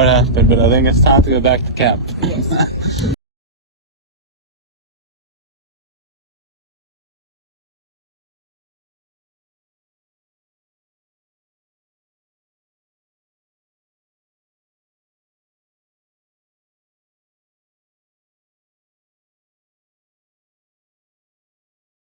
what happened, but I think it's time to go back to camp. Yes.